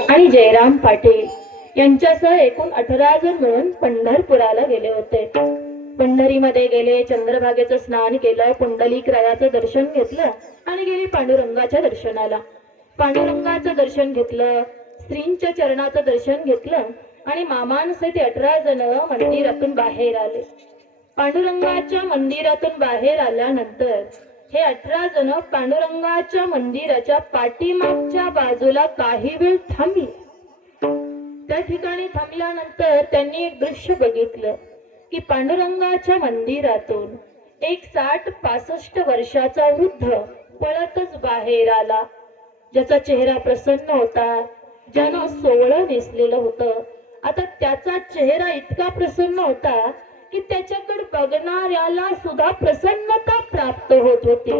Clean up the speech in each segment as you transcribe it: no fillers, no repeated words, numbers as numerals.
आणि जयराम पाटील यांच्यासह एकूण 18 जण मिळून पंढरपुराला गेले होते. पंढरीमध्ये गेले, चंद्रभागेचं स्नान केलं, पुंडलिक रायाचं दर्शन घेतलं आणि गेली पांडुरंगाच्या दर्शनाला. पांडुरंगाचं दर्शन घेतलं, श्रींच्या चरणाचं दर्शन घेतलं आणि मामांचे ते 18 जण मंदिरातून बाहेर आले. पांडुरंगाच्या मंदिरातून बाहेर आल्यानंतर हे 18 जण पांडुरंगाच्या मंदिराच्या पाठीमागच्या बाजूला काही वेळ थांबले. त्या ठिकाणी थांबल्यानंतर त्यांनी एक दृश्य बघितलं की पांडुरंगाच्या मंदिरातून एक 60-65 वर्षाचा वृद्ध पळतच बाहेर आला, ज्याचा चेहरा प्रसन्न होता, ज्यानं सोवळं नेसलेलं होतं. आता त्याचा चेहरा इतका प्रसन्न होता की त्याच्याकडे बघणाऱ्याला सुद्धा प्रसन्नता प्राप्त होत होती.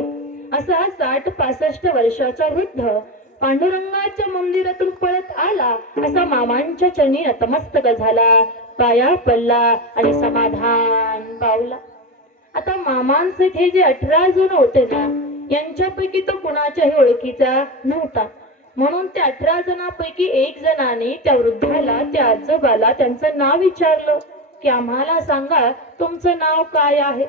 असा 60-65 वर्षाचा वृद्ध पांडुरंगाच्या मंदिरातून पळत आला. असा मामांच्या चरणी नतमस्तक झाला, पाया पडला आणि समाधान पावला. आता मामांचे हे जे 18 जण होते ना, यांच्यापैकी तो कुणाच्याही ओळखीचा नव्हता. म्हणून त्या 18 जणांपैकी एक जणाने त्या वृद्धाला, त्या आजोबाला त्यांचं नाव विचारलं की आम्हाला सांगा तुमचं नाव काय आहे.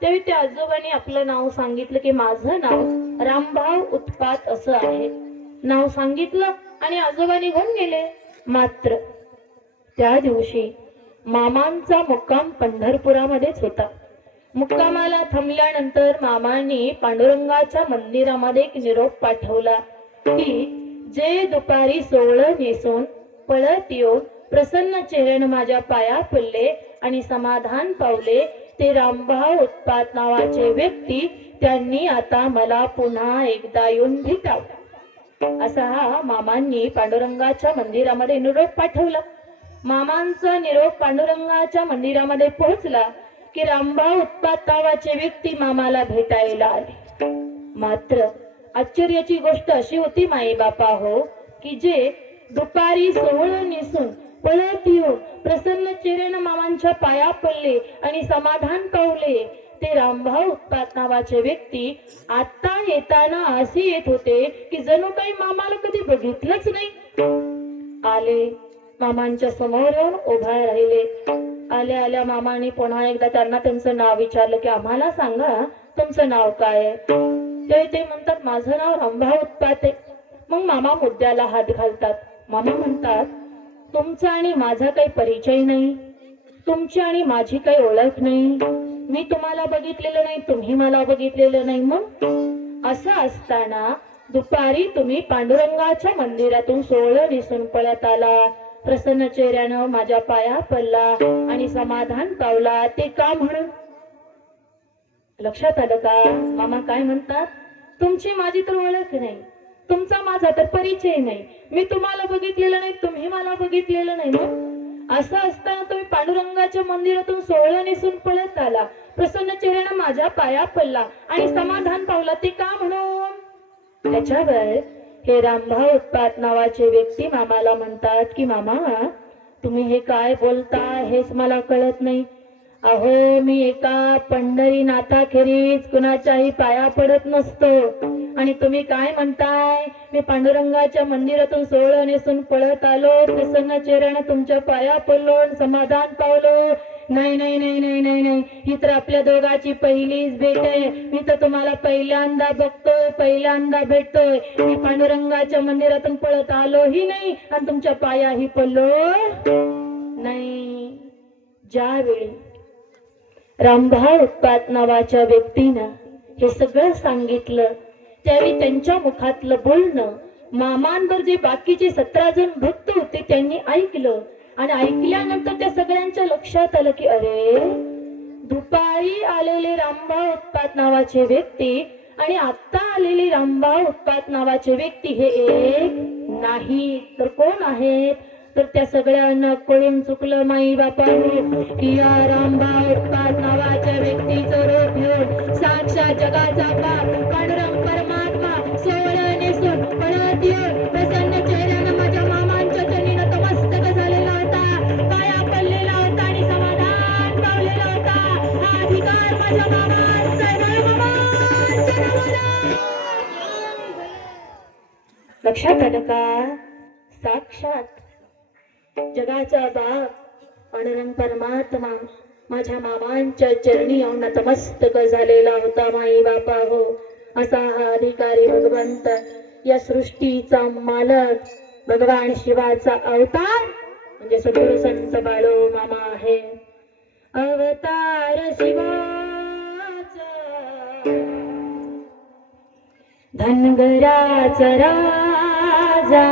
त्यावेळी त्या आजोबांनी आपलं नाव सांगितलं की माझं नाव रामभाऊ उत्पात असं आहे. नाव सांगितलं आणि आजोबा निघून गेले. मात्र त्या दिवशी मामांचा मुक्काम पंढरपुरामध्येच होता. मुक्कामाला थांबल्यानंतर मामांनी पांडुरंगाच्या मंदिरामध्ये एक निरोप पाठवला की जे दुपारी सोवळं नेसून पळत येऊन प्रसन्न चेहऱ्यानं माझ्या पाया पडले आणि समाधान पावले ते रामभाऊ उत्पात नावाचे व्यक्ती, त्यांनी आता मला पुन्हा एकदा येऊन भेटावं. असा हा मामांनी पांडुरंगाच्या मंदिरामध्ये निरोप पाठवला. मामांचा निरोप पांडुरंगाच्या मंदिरामध्ये पोहोचला की रामभाऊ उत्पात नावाचे व्यक्ती मामाला भेटायला आले. मात्र आश्चर्याची गोष्ट अशी होती माई बापा हो, की जे दुपारी सोवळं नेसून पळत येऊन प्रसन्न चेहऱ्यानं मामांच्या पाया पडले आणि समाधान पावले ते रामभाऊ उत्पात नावाचे व्यक्ती आता येताना असे येत होते की जणू काही मामाला कधी बघितलंच नाही. आले, मामांच्या समोर येऊन उभा राहिले. आल्या आल्या मामाने पुन्हा एकदा त्यांना त्यांचं नाव विचारलं की आम्हाला सांगा तुमचं नाव काय आहे. ते म्हणतात माझं नाव रामभाऊ उत्पात आहे. मग मामा मुद्द्याला हात घालतात. मामा म्हणतात तुमचा आणि माझा काही परिचय नाही, तुमची आणि माझी काही ओळख नाही, मी तुम्हाला बघितलेलं नाही, तुम्ही मला बघितलेलं नाही. मग असं असताना दुपारी तुम्ही पांडुरंगाच्या मंदिरातून सोवळं नेसून पळत आला, प्रसन्न चेहऱ्यानं माझ्या पाया पडला आणि समाधान पावला, ते का म्हणून? लक्षात आलं का? मामा काय म्हणतात, तुमची माझी तर ओळख नाही, तुमचा माझा तर परिचय नाही, मी तुम्हाला बघितलेलं नाही, तुम्ही मला बघितलेलं नाही. मग असं असताना तुम्ही पांडुरंगाच्या मंदिरातून सोहळं नेसून पळत आला, प्रसन्न चेहऱ्यानं माझ्या पाया पडला आणि समाधान पावला, ते का म्हणून? त्याच्यावर हे रामभाऊ उत्पात नावाचे व्यक्ती मामाला म्हणतात की मामा तुम्ही हे काय बोलता हेच मला कळत नाही. अहो मी एका पंढरीनाथाखेरीज कुणाच्याही पाया पडत नसतो आणि तुम्ही काय म्हणताय मी पांडुरंगाच्या मंदिरातून सोहळं नेसून पळत आलो, प्रसन्न चेहऱ्याने तुमच्या पाया पडलो, समाधान पावलो. नाही नाही नाही नाही नाही नाही, ही तर आपल्या दोघांची पहिलीच भेट आहे. मी तर तुम्हाला पहिल्यांदा बघतोय, पहिल्यांदा भेटतोय. मी पांडुरंगाच्या मंदिरातून पळत आलोही नाही आणि तुमच्या पायाही पडलो नाही. ज्यावेळी रामभाऊ उत्पात नावाच्या व्यक्तीनं हे सगळं सांगितलं त्यावेळी त्यांच्या मुखातलं बोलणं मामांवर जे बाकीचे 17 जण भक्त होते त्यांनी ऐकलं आणि ऐकल्यानंतर त्या सगळ्यांच्या लक्षात आलं की अरे दुपारी आलेले रामभाऊ उत्पात नावाचे व्यक्ती आणि आता आलेले रामभाऊ उत्पात नावाचे व्यक्ती हे एक नाही तर कोण आहेत? तर त्या सगळ्यांना कळून चुकलं माई बापांनी की या रामभाऊ उत्पात नावाच्या व्यक्तीचं रूप घेऊन साक्षात जगाचा बाप पांडुरंग परमात्मा सोहळं नेसून पळत येऊन प्रसन्न चेहऱ्यानं माझ्या मामांच्या चरणी नतमस्तक झालेला होता, पाया पडलेला होता आणि समाधान पावलेला होता. हा अधिकार माझ्या मामांचा आहे, मामांच्या नावाला. लक्षात आलं का? साक्षात जगाचा बाप पांडुरंग परमात्मा माझ्या मामांच्या चरणी येऊन नतमस्तक झालेला होता. माई बापा हो, असा हा अधिकारी भगवंत, या सृष्टीचा मालक, भगवान शिवाचा अवतार म्हणजे सद्गुरु संत बाळू मामा आहे. अवतार शिवाचा, धनगराचा राजा,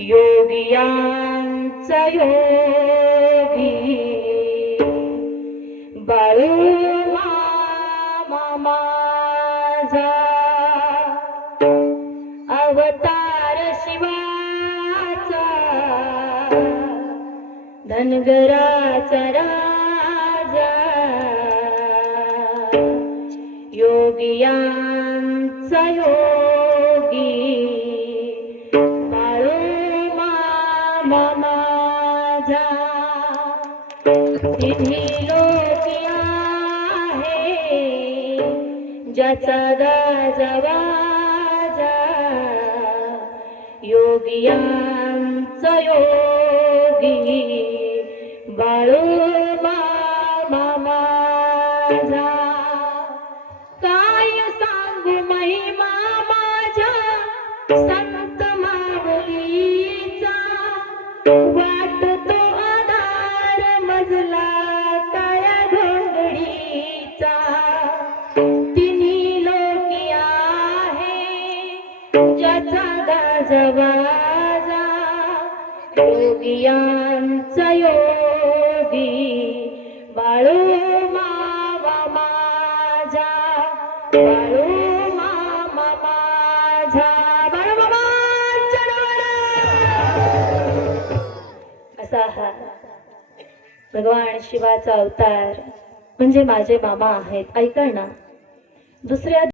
योगियांचा योगी, बाळू मामा माझा. अवतार शिवाचा, धनगराचा राजा, योगियांचा योगी, बाळू मामा माझा. तिन्ही लोकी आहे ज्याचा गाजावाजा, योगियांचा योगी, बाळू मामा माझा. काय सांगू महिमा माझ्या संत माऊलीचा, वाटतो आधार मजला काया घोंगडीचा. तिन्ही लोकी आहे ज्याचा गाजावाजा, योगियांचा योगी, बाळू मामा माझा, बाळू मामा माझा, बाळू मामा चढवला. असा हा भगवान शिवाचा अवतार म्हणजे माझे मामा आहेत. ऐका ना, दुसऱ्या